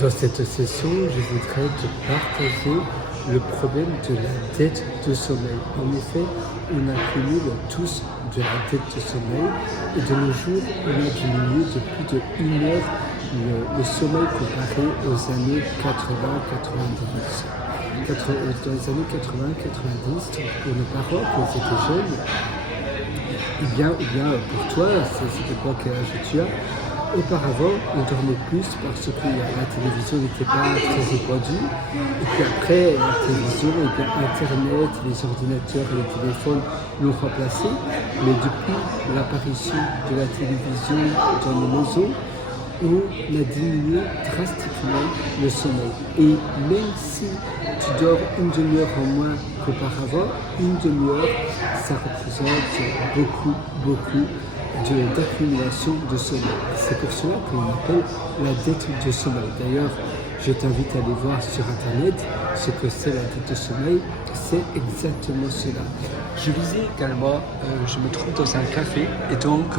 Dans cette session, je voudrais te partager le problème de la dette de sommeil. En effet, on accumule tous de la dette de sommeil et de nos jours, on a diminué de plus de 1 heure le sommeil comparé aux années 80-90. Dans les années 80-90, pour nos parents, quand ils étaient jeunes, ou bien pour toi, c'était quoi, quel âge tu as? Auparavant, on dormait plus parce que la télévision n'était pas très répandue. Et puis après, la télévision, et bien Internet, les ordinateurs et les téléphones l'ont remplacé. Mais depuis l'apparition de la télévision dans nos maisons, on a diminué drastiquement le sommeil. Et même si tu dors une demi-heure en moins qu'auparavant, une demi-heure, ça représente beaucoup d'accumulation de sommeil. C'est pour cela qu'on appelle la dette de sommeil. D'ailleurs, je t'invite à aller voir sur Internet ce que c'est la dette de sommeil. C'est exactement cela. Je lisais également, je me trouve dans un café et donc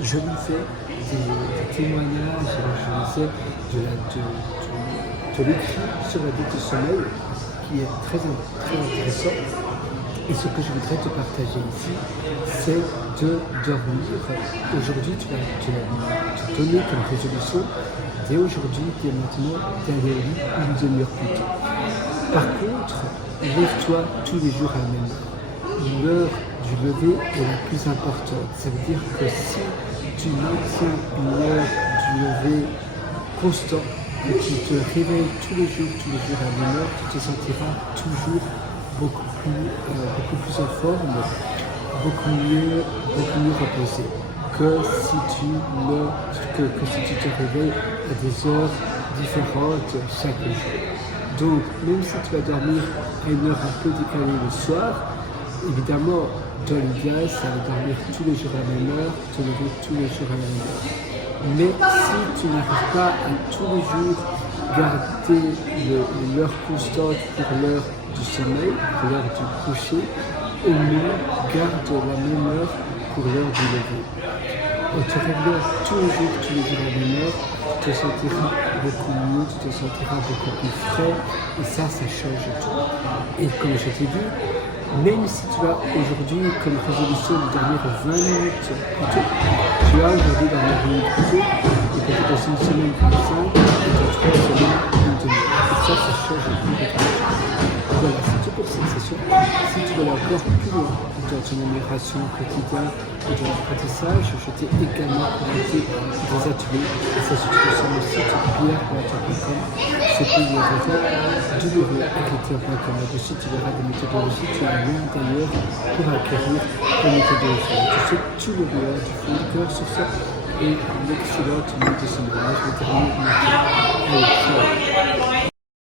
je lisais des témoignages, je lisais de l'écrit sur la dette de sommeil qui est très intéressant. Et ce que je voudrais te partager ici, c'est de dormir. Aujourd'hui, tu vas te donner comme résolution, dès aujourd'hui, dès maintenant, d'aller au lit une demi-heure plus tôt. Par contre, lève-toi tous les jours à la même heure. L'heure du lever est la plus importante. Ça veut dire que si tu maintiens une heure du lever constant, et que tu te réveilles tous les jours à la même heure, tu te sentiras toujours beaucoup plus en forme, beaucoup mieux reposé que si tu te réveilles à des heures différentes chaque jour. Donc, même si tu vas dormir à une heure un peu décalée le soir, évidemment, dans l'idéal, ça va dormir tous les jours à la même heure, te lever tous les jours à la même heure. Mais si tu n'arrives pas à tous les jours garder l'heure constante pour l'heure du sommeil, pour l'heure du coucher, au moins garde la même heure pour l'heure du lever. En te réveillant tous les jours à la même heure, tu te sentiras beaucoup mieux, tu te sentiras beaucoup plus frais, et ça change tout. Et comme je t'ai dit, même si tu as aujourd'hui comme résolution de dormir 20 minutes plus tôt, tu as aujourd'hui dormir 20 minutes plus tôt, et peut-être dans une semaine comme ça, et dans 3 semaines, une demi-heure. Et ça change complètement. Voilà, c'est tout pour cette session. Si tu veux aller encore plus loin dans ton amélioration quotidienne et dans l'apprentissage, je t'ai également présenté des ateliers. Et ça se trouve sur le site pierre.com. C'est www.agriculture.com. Là-dessus, tu verras des méthodologies. Tu as un lien d'ailleurs pour acquérir les méthodologies. Je sais que tu le verras du fond du cœur sur ça. Et l'excellente nuit de sommeil. Je vais terminer maintenant. Allez, ciao.